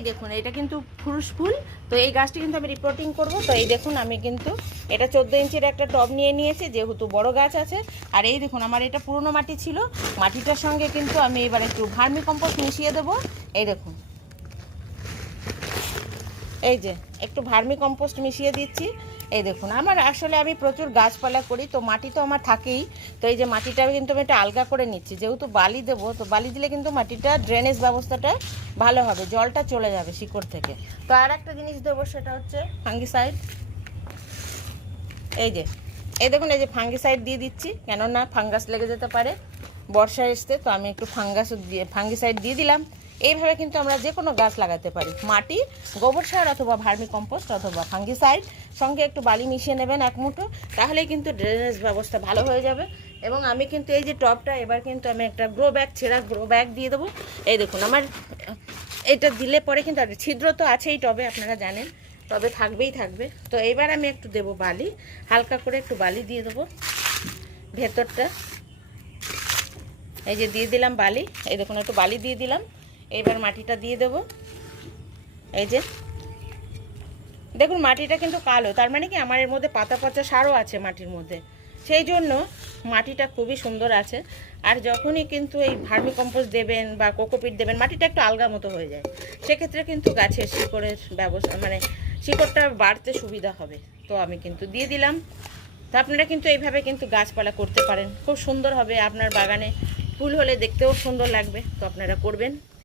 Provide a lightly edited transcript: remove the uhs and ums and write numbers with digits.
এই দেখুন এটা কিন্তু ফুরুষ ফুল। তো এই গাছটি কিন্তু আমি রিপোর্টিং করব। তো এই দেখুন আমি কিন্তু এটা 14 ইঞ্চির একটা টব নিয়ে নিয়েছি, যেহেতু বড় গাছ আছে। আর এই দেখুন আমার এটা পুরনো মাটি ছিল, মাটিটার সঙ্গে কিন্তু আমি এবার একটু ভার্মি কম্পোস্ট মিশিয়ে দেবো। এই দেখুন, এই যে একটু ভার্মি কম্পোস্ট মিশিয়ে দিচ্ছি। এই দেখুন আমার আসলে আমি প্রচুর গাছপালা করি, তো মাটি তো আমার থাকেই। তো এই যে মাটিটা কিন্তু আমি একটু আলগা করে নিচ্ছি, যেহেতু বালি দেবো, তো বালি দিলে কিন্তু মাটিটা ড্রেনেজ ব্যবস্থাটা ভালো হবে, জলটা চলে যাবে শিকড় থেকে। তো আর একটা জিনিস দেবো, সেটা হচ্ছে ফাঙ্গিসাইড। এই দেখুন এই যে ফাঙ্গিসাইড দিয়ে দিচ্ছি, কেননা ফাঙ্গাস লেগে যেতে পারে বর্ষা এসতে। তো আমি একটু ফাঙ্গিসাইড দিয়ে দিলাম। এইভাবে কিন্তু আমরা যে কোনো গাছ লাগাতে পারি। মাটি, গোবর সার অথবা ভার্মি কম্পোস্ট অথবা ফাঙ্গিসাইড, সঙ্গে একটু বালি মিশিয়ে নেবেন 1 মুঠো, তাহলেই কিন্তু ড্রেনেজ ব্যবস্থা ভালো হয়ে যাবে। এবং আমি কিন্তু এই যে টবটা, এবার কিন্তু আমি একটা ছেঁড়া গ্রো ব্যাগ দিয়ে দেবো। এই দেখুন আমার এটা দিলে পরে কিন্তু ছিদ্র তো আছেই টবে, আপনারা জানেন, তবে থাকবেই থাকবে। তো এবার আমি একটু দেবো বালি, হালকা করে একটু বালি দিয়ে দেবো ভেতরটা। এই যে দিয়ে দিলাম বালি, এই দেখুন একটু বালি দিয়ে দিলাম। এইবার মাটিটা দিয়ে দেবো। এই যে দেখুন মাটিটা কিন্তু কালো, তার মানে কি আমার এর মধ্যে পাতা পচা সারও আছে মাটির মধ্যে, সেই জন্য মাটিটা খুবই সুন্দর আছে। আর যখনই কিন্তু এই ভার্মি কম্পোস্ট দেবেন বা কোকোপিট দেবেন, মাটিটা একটু আলগা মতো হয়ে যায়, সেক্ষেত্রে কিন্তু গাছের শিকড়ের ব্যবস্থা, মানে শিকড়টা বাড়তে সুবিধা হবে। তো আমি কিন্তু দিয়ে দিলাম। তো আপনারা কিন্তু এইভাবে কিন্তু গাছপালা করতে পারেন, খুব সুন্দর হবে। আপনার বাগানে ফুল হলে দেখতেও সুন্দর লাগবে, তো আপনারা করবেন।